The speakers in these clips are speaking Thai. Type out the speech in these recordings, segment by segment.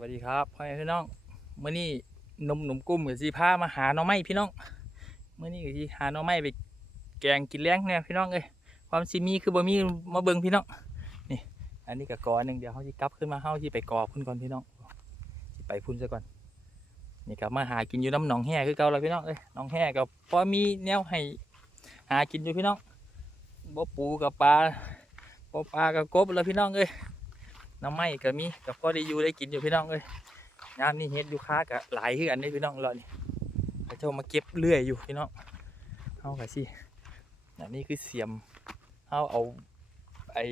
วัสดีครับพ่อแม่พี่น้องเมื่อนี้หนมหนุ่มกุ้มกับสีพามาหาน่อไม้พี่น้องเมื่อนี้กับสีหาน่อไม้ไปแกงกินแล้งเนี่ยพี่น้องเอ้ยความซีมีคือบ่มีมาเบิ่งพี่น้องนี่ อันนี้กับกอหนึ่งเดี๋ยวเขาจะกลับขึ้นมาเฮาที่ไปกอพุ่นก่อนพี่น้องไปพุ่นซะก่อนนี่ครับมาหากินอยู่น้ำหนองแห่คือเก่าแล้วพี่น้องเอ้ยหนองแห่กับพอมีแนวให้หากินอยู่พี่น้องบ่ปูกับปลาบ่ปลากับกบแล้วพี่น้องเอ้ย น้ำไม้ก็มีกับพ่อได้อยู่ได้กินอยู่พี่น้องเอ้ยยามนี้เฮ็ดอยู่ค้าก็หลายคือกันได้พี่น้องรอนี่เขาเจ้ามาเก็บเลื่อยอยู่พี่น้องเอาไปสิอันนี้คือเสียมเอาเอาไอ้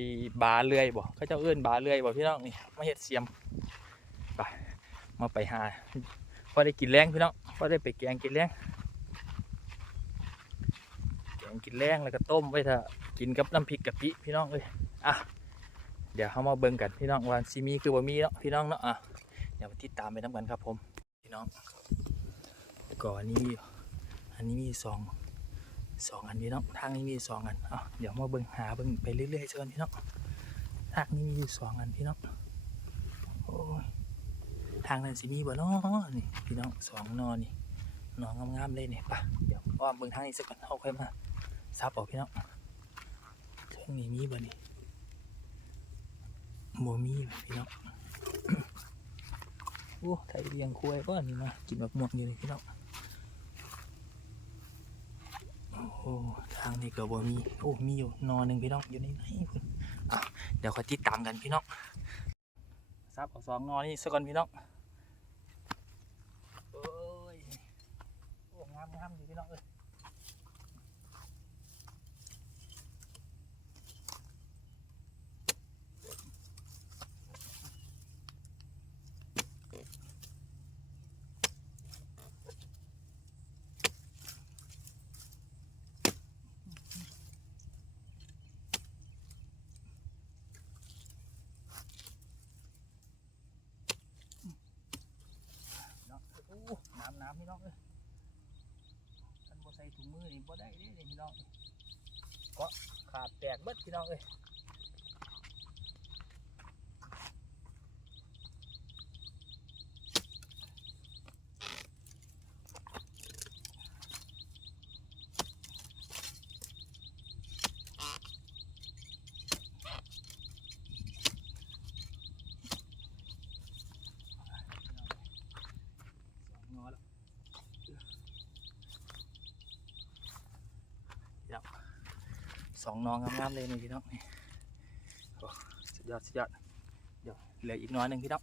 บาเลื่อยบ่เขาเจ้าเอื้อนบาเลื่อยบ่พี่น้องนี่มาเฮ็ดเสียมไปมาไปหาพอได้กินแรงพี่น้องพอได้ไปแกงกินแรงแกงกินแรงแล้วก็ต้มไว้ถ้ากินกับน้ำพริกกะปิพี่น้องเอ้ยอะ เดี๋ยวเขามาเบิ่งกันพี่น้องว่าซีมีคือบ่มีเนาะพี่น้องเนาะอะเดี๋ยวมาติดตามไปน้ำกันครับผมพี่น้องก่อนนี้อันนี้มีสองสองอันพี่น้องทางนี้มีสองอันอะเดี๋ยวมาเบิ่งหาเบิ่งไปเรื่อยๆส่วนพี่น้องทางนี้มีอยู่สองอันพี่น้องโอ้ยทางนั้นสิมีบ่เนาะนี่พี่น้องสองนอนนี่นอนงามๆเลยเนี่ป่ะเดี๋ยวอ้อมเบิ่งทางนี้สักก่อนเอาค่อยมาซับเอาพี่น้องทางนี้มีบ่นี่ โมมีพี่น้องโอ้ไทยเลี้ยงควายก็นี่มากินแบบหมวกอยู่นี่พี่น้องโอ้ทางนี้ก็บ่มีโอ้มีอยู่นอนหนึ่งพี่น้องอยู่ในไหนพุ่นอะเดี๋ยวคอยติดตามกันพี่น้องซับเอาสองนอนนี่สักก่อนพี่น้องโอ้ยโอ้งามงามอยู่พี่น้องเอ้ย พี่น้องโอ้น้ำน้ำพี่น้องเอ้ยท่านบ่ใส่ถุง มือนี่บ่ได้เด้นี่พี่น้องก็ขาดแตกเบิดพี่น้องเอ้ยสองงอแล้วเดี๋ยวส องงามๆเลยนี่พี่น้องสุดยอดสุดยอดเดี๋ยวเหลืออีกน้อยหนึ่งพี่น้อง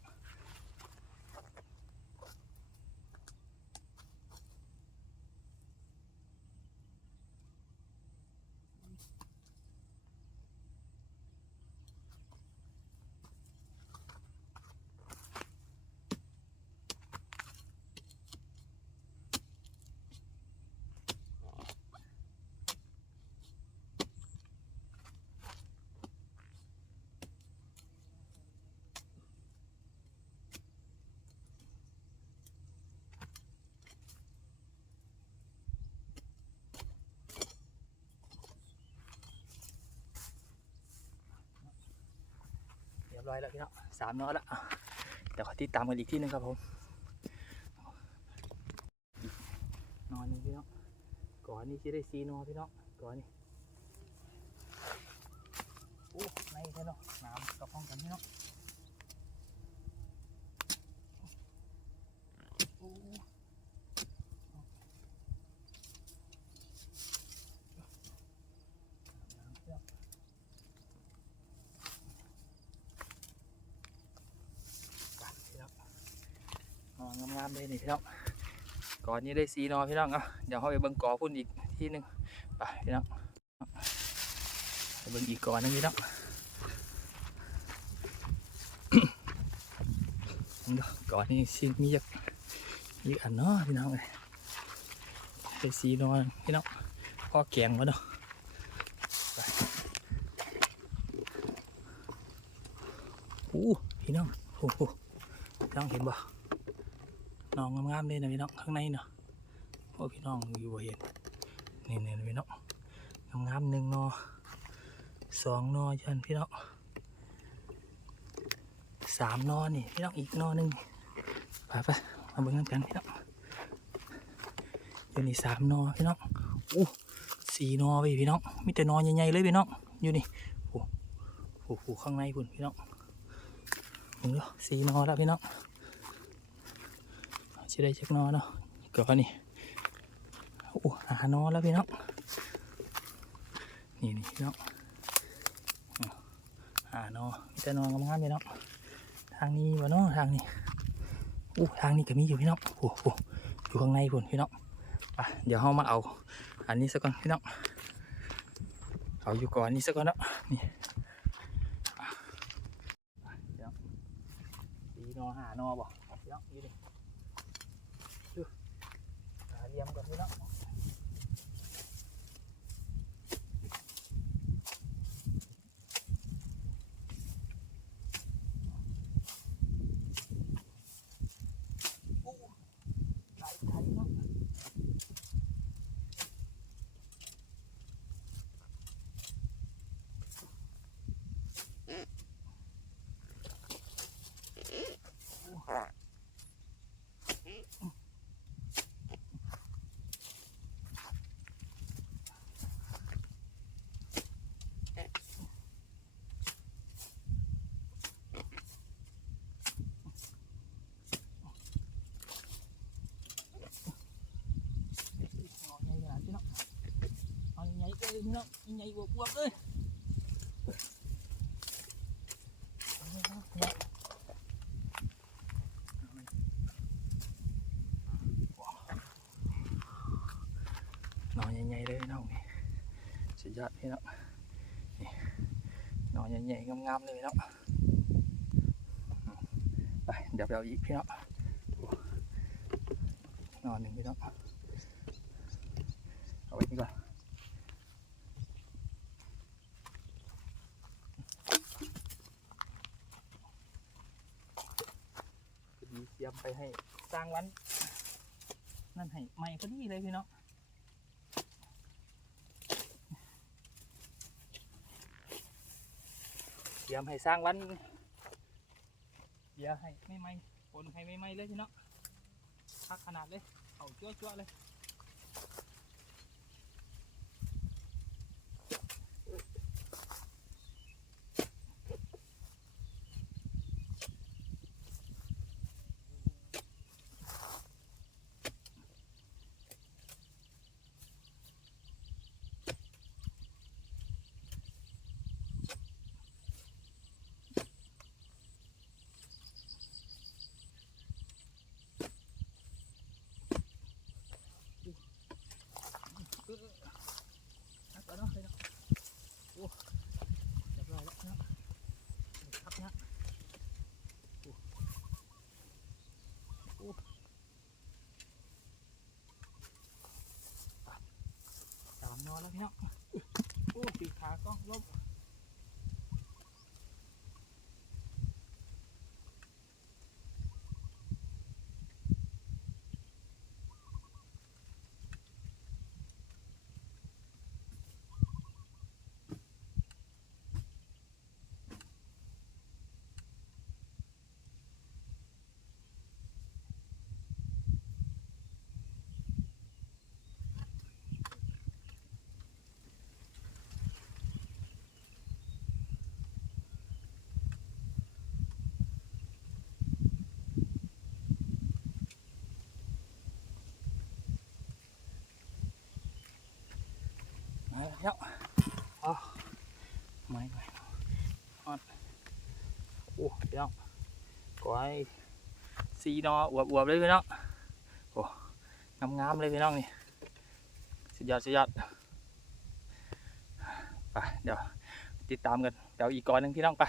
รียบร้อยแล้วพี่น้องสามนอแล้วอะเดี๋ยวขอติดตามกันอีกที่หนึงครับผมนอนหนึ่งพี่น้องก่อนนี้จะได้ซีนอพี่น้องก่อนนี้โอ้ในใช่เนาะน้ำกระพ้องกันพี่น้องโอ้น้ำพี่น้อง ไปพี่น้องอ๋องามๆเลย นี่พี่น้องก่อนนี้ได้ซีนอพี่น้องอะเดี๋ยวเขาไปเบิ่งกอพุ่นอีกที่หนึ่งไปพี่น้องไปเบิ่งอีกก่อนนึงพี่น้องเดี๋ยวก่อนนี้ซีมีอยากอีกอันเนาะพี่น้องเลยได้ซีนอพี่น้องพ่อแกงวะเนาะอู้พี่น้องโอ้โหพี่น้องเห็นบ่ งงามๆเลยนะพี่น้องข้างในเนาะโอ้พี่น้องอยู่บ่เห็นนี่นี่พี่น้องงามๆหนึ่งนอสองนอยันพี่น้องสามนอนี่พี่น้องอีกนอหนึ่งไปไปมาเบิ่งน้ำกันพี่น้องอยู่นี่สามนอพี่น้องอู้สี่นอไปพี่น้องมีแต่นอใหญ่ๆเลยพี่น้องอยู่นี่โอ้โหข้างในคุณพี่น้องมึงดูสี่นอแล้วพี่น้อง จะได้จักนอเนาะก็นี่โอ้หานอแล้วพี่น้องนี่นี่พี่น้องหาเนาะมีแต่นอนงามพี่น้องทางนี้วะเนาะทางนี้อู้ทางนี้ก็มีอยู่พี่น้องโอ้โหอยู่ข้างในพุ่นพี่น้องไปเดี๋ยวเรามาเอา อันนี้สักก่อนพี่น้องเอาอยู่ก่อนนี่สักก่อนเนาะนี่เดี๋ยวตีนอหานอบองนี่ดิดูหาเหลี่ยมก่อนพี่น้อง ไก่ไก่เนาะเอาใหญ่ขนาดพี่น้องเอาใหญ่ๆ เลยพี่น้องใหญ่ๆบวกๆเลยเลยนอนใหญ่ๆเลยน้องนี่สุดยอดพี่น้องนี่นอนใหญ่ๆงามๆเลยน้องไปเดี๋ยวไปเอาอีกพี่น้องนอนหนึ่งพี่น้องเอาไว้นี่ก่อนพอดีเตรียม ไปให้สร้างวัน นั่นให้ใหม่พอดีเลยพี่น้องเตรียมให้สร้างวัน เดี๋ยวให้ไม่ไม่ปนให้ไม่ไม่เลยพี่น้องพักขนาดเลยเอาจั่วจั่วๆเลย นักก่อนเนาะเลยเนาะโอ้เรียบร้อยแล้วเนาะพักนะโอ้โอ้สามนอนแล้วพี่น้องโอ้ปีกขากล้องลบมา แล้วองอ๋อไม่ไม่ฮอดโอ้พี่น้องก้อยสีนออวบๆเลยพี่น้องโอ้งามงามเลยพี่น้องนี่สุดยอดสุดยอดไปเดี๋ยวติดตามกันเดี๋ยวอีกก้อนหนึ่งพี่น้องไป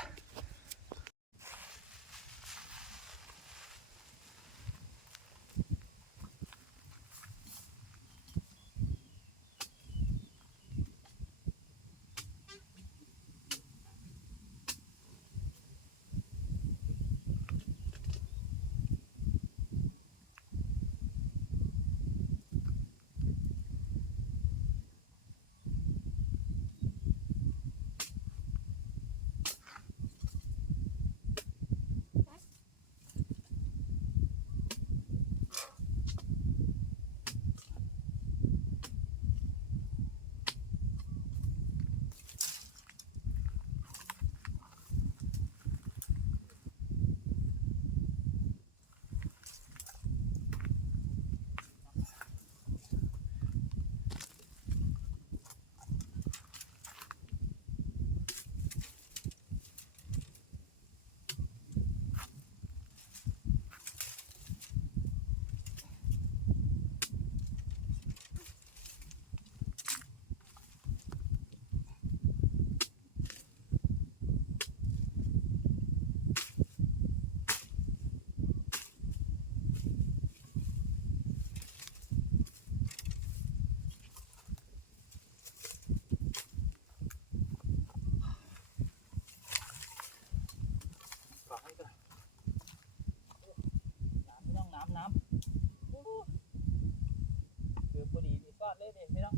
เลยนี่พี่น้อง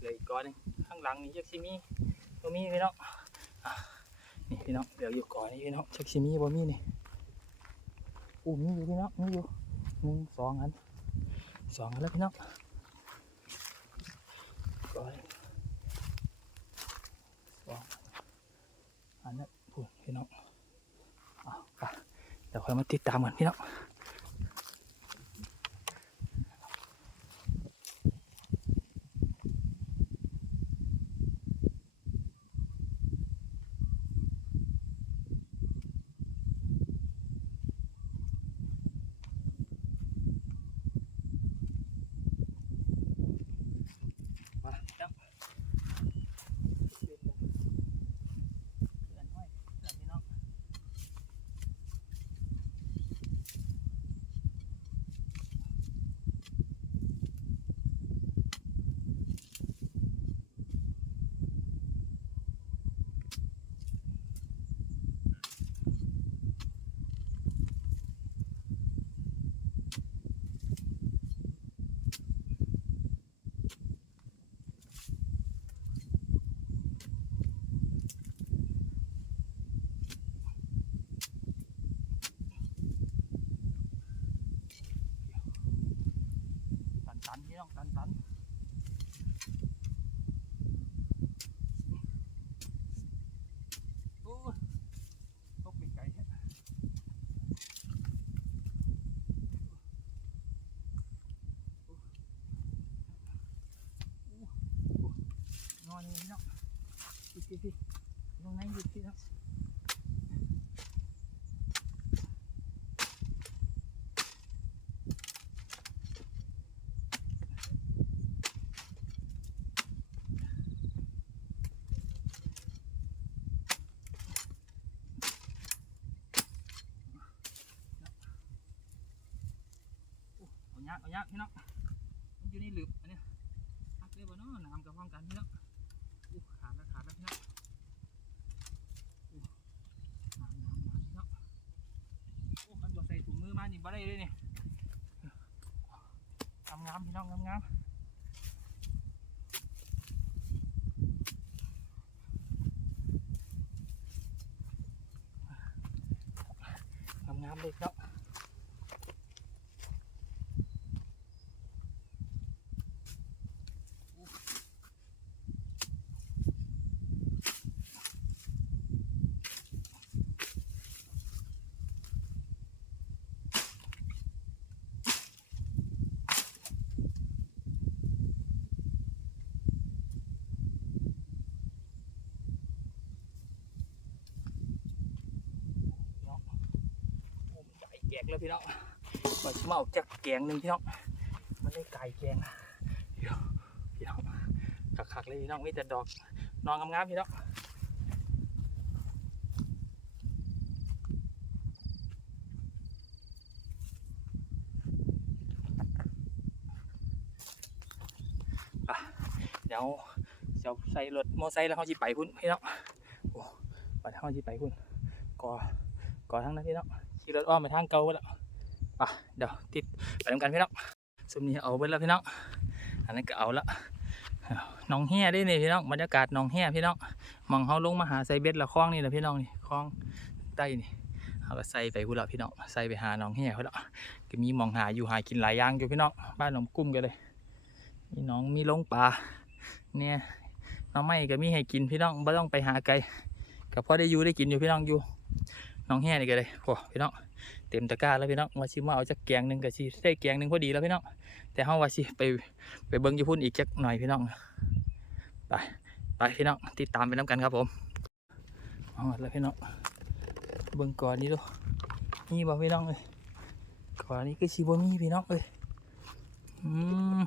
เหลยก้อนนึงข้างหลังนี่จักซิมีบ่มีพี่น้องนี่พี่น้องเหลืออยู่ก้อนนี้พี่น้องจักซิมีบ่มีนี่อู้มีอยู่พี่น้องมีอยู่หนึ่งสองอันสองอันแล้วพี่น้องก้อนสองอันนั้พูดพี่น้องเอาไปเดี๋ยวค่อยมาติดตามกันพี่น้อง มาจับเพื่อนน้อยเพื่อนพี่น้องตั นตันพี่น้องตันตันโอ้ยตกไปไกลแท้นอนเลยพี่น้องพี่พี่พี่ตรงไหนอยู่พี่น้อ งเอายากเอายากพี่น้องมันอยู่ในหลืบอันนี้พักเลยบ่เนาะน้ำกับพร้อมกันพี่น้องอู้ขาดแล้วขาดแล้วพี่น้องอู้น้ำน้ำน้ำพี่น้องโอ้มันบ่ใส่ถุงมือมานี่บ่ได้เลยนี่งามงามๆพี่น้องงามงามงามงามๆเลยพี่น้อง พี่น้องโอ้ มันไก่แกงแล้วพี่น้องมันสิมาเอาจากแกงหนึ่งพี่น้องมันได้ไก่แกงเดี๋ยวพี่น้องคักๆเลยพี่น้องมีแต่ดอกนอนงามๆพี่น้องเดี๋ยวเดี๋ยวใส่รถมอไซค์แล้วเขาจะไปพุ่นพี่น้องโอ้ไปทางเขาจะไปพุ่นก่อก่อทั้งนั้นพี่น้อง ขี่รถอ้อมไปทางเก่าแล้วป่ะเดี๋ยวติดไปทำกันพี่น้องสมนี้เอาไปแล้วพี่น้องอันนั้นก็เอาละน้องแห่ได้นี่พี่น้องบรรยากาศน้องแห่พี่น้องมองเขาลงมาหาไซเบ็ดละคลองนี่แหละพี่น้องนี่คลองใต้นี่เอาก็ใส่ไปพุ่นละพี่น้องใส่ไปหาน้องแห่เขาละก็มีมองหาอยู่หากินหลายอย่างอยู่พี่น้องบ้านหนองกุ้มกันเลยมีน้องมีลงปลาเนี่ยน้องไม้ก็มีให้กินพี่น้องไม่ต้องไปหาไกลก็พอได้อยู่ได้กินอยู่พี่น้องอยู่ น้องแห่นี่ก็เลยโอ้พี่น้องเต็มตะกร้าแล้วพี่น้องว่าชิมาเอาจักแกงหนึ่งก็สิได้แกงหนึ่งพอดีแล้วพี่น้องแต่เฮาว่าสิไปไปเบิ้งยู่พุ่นอีกจักหน่อยพี่น้องไปไปพี่น้องติดตามไปน้ำกันครับผมเอาแล้วพี่น้องเบิ้งก่อนนี้ดูนี่บ่พี่น้องเลยก่อนนี้คือชีบ่มีพี่น้องเลยอืม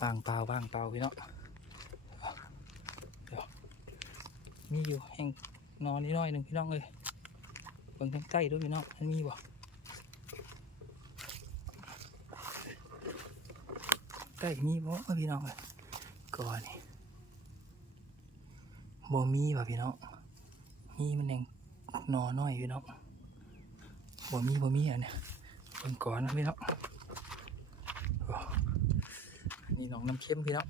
วางเปล่าวางเปล่าพี่น้องเดี๋ยวมีอยู่แห่งนอนนิดหน่อยหนึ่งพี่น้องเลย เบิ้งใกล้ๆด้วยพี่น้องมันมีบ่ใกล้มีบ่พี่น้องเอ้ยก่อนนี่บ่มีว่พี่น้องมีมันเองนอน้อยพี่น้องบ่มีบ่มีอันเนี้ยเบิ่งก่อนนะพี่น้องอันนี่น้องน้ำเค็มพี่น้อง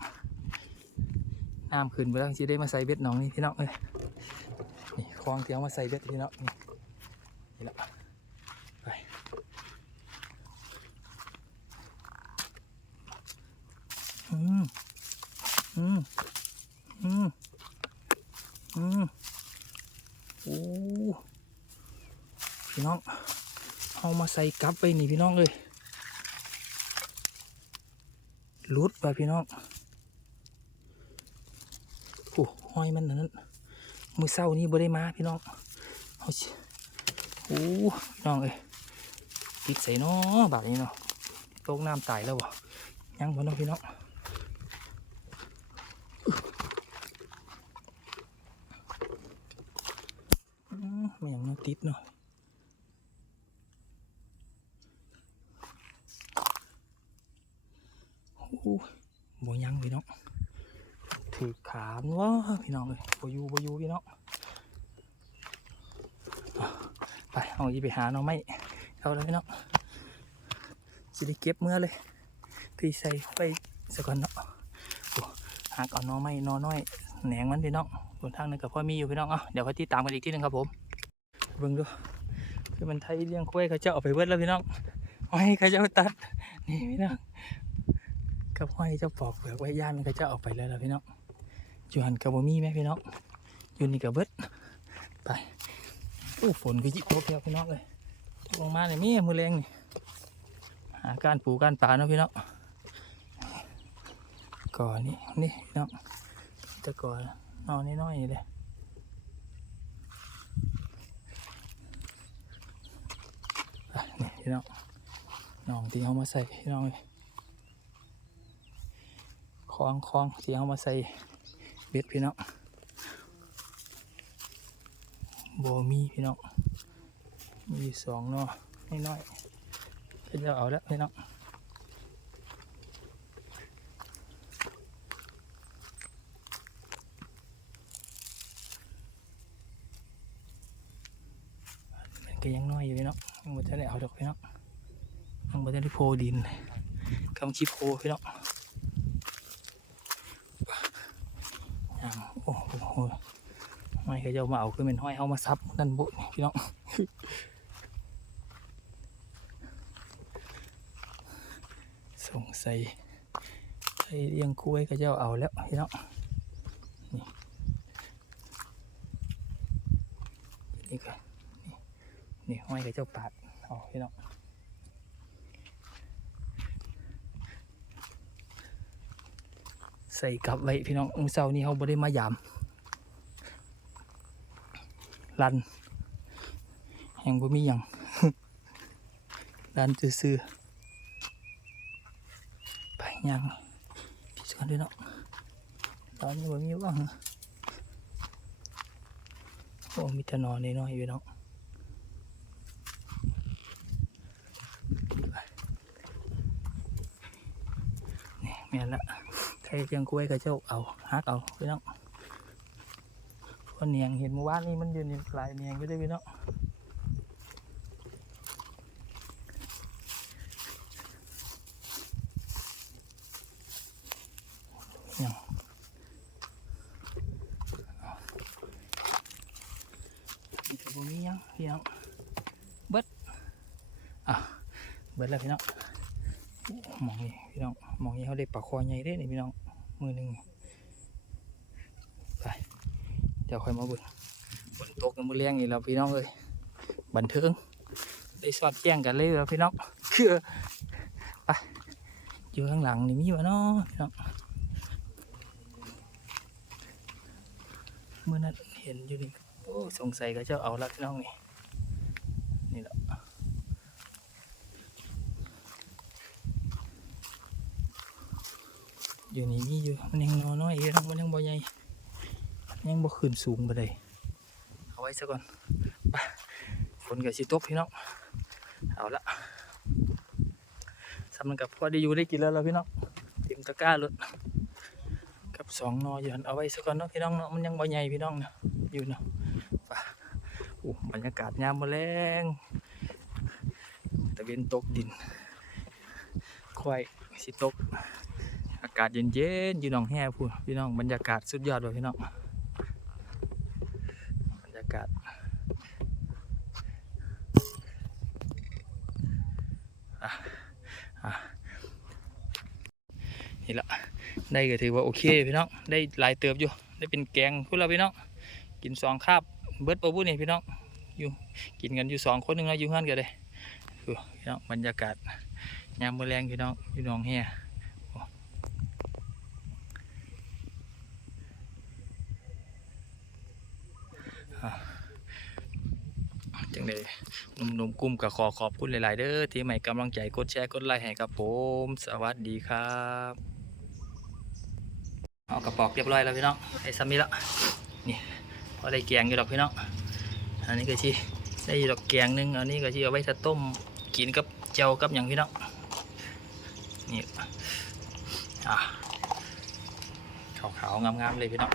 น้ำขึ้นไปแล้วสิได้มาใส่เบ็ดน้องนี่พี่น้องเอ้ยนี่คลองเตียงมาใส่เบ็ดพี่น้องนี่ละไป อืม อืม อืม อืม โอ้ พี่น้อง เอามา ใส่กลับไปนี่พี่น้องเลยลุดไปพี่น้องโอ้ห้อยมันนั่นมือเศร้านี่บ่ได้มาพี่น้องเอาสิโอ้พี่น้องเอ้ยติดใส่เนาะบาดนี้เนาะตกน้ำตายแล้วบ่ยังบ่เนาะพี่น้องอืมไม่อย่างน้ติดเนาะ โอ้โหบ่ยังพี่น้องถือขามวะพี่น้องเลยบอยู่บอยู่พี่น้องไปเอาอีไปหาน่อไม้เอาแล้วพี่น้องสิได้เก็บเมื่อเลยที่ใส่ไปสักก่อนเนาะหากเอาน่องไม้หน่อน้อยแหนงมันพี่น้องบนทางนึงกับพ่อมีอยู่พี่น้องเอะเดี๋ยวไปติดตามกันอีกที่หนึงครับผมเบิ่งดูคือมันไทยเลี้ยงควายเขาจ้าเอาไปเบิร์ดแล้วพี่น้องห้อยเขาจ้าตัดนี่พี่น้อง กับห้อยเจ้าปอกเปลือกไว้ย่ามันเขาเจ้าเอาไปแล้วล่ะพี่น้องอยู่หันกับบมีไหมพี่น้องอยู่นี่กับเบิดไปโอ้ฝนก็ยิบตกแล้วพี่น้องเลยตกลงมาเนี่ยมีมือแรงนี่หาการปลูกการป่าเนาะพี่น้องก่อนนี่นี่พี่น้องแตะก่อนนอนน้อยๆนี่เลยนี่พี่น้องน้องที่เขามาใส่พี่น้องเลย คลองคลองที่เขามาใส่เบ็ดพี่น้องบมีพี่น้องมีสองเนาะน้อยๆก็จะเอาแล้วพี่น้องมันก็ยังน้อยอยู่พี่น้องมันบ่ทันได้เอาดอกพี่น้องมันบ่ทันได้โพดินกำชีโพพี่น้องยาม โอ้โหไม่เคยจะเอามาเอาคือเป็นห้อยเอามาซับนั่นบุพี่น้องสงสัยไอ้เลี้ยงกล้วยก็จะเอาแล้วพี่น้องนี่นี่ก็นี่ห้อยกับเจ้าปาดเอาพี่น้อง ใส่กลับไว้พี่น้องมื้อเช้านี้เขาบ่ได้มายามลันแห่งบ่มีหยังลันซื่อๆไปยังพี่สกันด้วยเนาะตอนนี้บ่มีว่างโอ้มีแต่นอนน้อยๆพี่น้องนี่แม่นละ ใครเจียงกล้วยกระเจ้าเอาฮักเอาพี่น้องพวกเนียงเห็นเมื่อวานนี้มันยืนอยู่หลายเนียงก็ได้พี่น้อง บ่มีหยังพี่น้องเบิดอะเบิดแล้วพี่น้องโอ้หมองนี่พี่น้องหมองนี้เขาได้ ปลาคอใหญ่เด้นี่พี่น้องมือหนึ่งไปเดี๋ยวค่อยมาบิ่งฝนตกกันมือเลี้ยงอีกแล้วพี่น้องเอ้ยบันเทิงได้สอดแจ้งกันเลยแล้วพี่น้องคือไปอยู่ข้างหลังนี่มีวะเนาะพี่น้องเมื่อนั้นเห็นอยู่นี่โอ้สงสัยก็จะเอาละพี่น้องนี่นี่แหละ อยู่นี่มีอยู่ มันยังน้อยๆอยู่ทั้งมันยังบ่ใหญ่ยังบ่ขึ้นสูงไปเลยเอาไว้ซะก่อนไปฝนกับสิตกพี่น้องเอาละสำนักกับพอได้อยู่ได้กินแล้วล่ะพี่น้องเต็มตะกร้ารถกับสองนออยู่หั่นเอาไว้ซะก่อนเนาะพี่น้องเนาะมันยังบ่ใหญ่พี่น้องเนาะอยู่เนาะไปโอ้บรรยากาศยามมื้อแลงตะเวนตกดินควายสิตกากาศเย็นๆอยู่หนองแห่พูดพี่น้องบรรยากาศสุดยอดเลยพี่น้องบรรยากาศอะอะนี่ละได้ก็ถือว่าโอเคพี่น้องได้หลายเติบอยู่ได้เป็นแกงพูดแล้วพี่น้องกินสองคาบเบิร์ดปบุนี่พี่น้องอยู่กินกันอยู่สองคนหนึ่งเราะอยู่เฮือนกันเลยพี่น้องบรรยากาศยามมื้อแรงพี่น้องอยู่หนองแห่ จังเลยหนุ่มๆกลุ่มก็ขอขอบคุณหลาย ๆ เด้อที่ให้กำลังใจกดแชร์กดไลค์ให้กับผม สวัสดีครับเอากระปอกเรียบร้อยแล้วพี่น้องไอ้ซัมมี่ละนี่พอได้แกงอยู่ดอกพี่น้องอันนี้ก็ชีได้อยู่ดอกแกงหนึงอันนี้ก็ชีเอาไว้จะต้มกินกับเจียวกับอย่างพี่น้องนี่อะขาวๆงามๆเลยพี่น้อง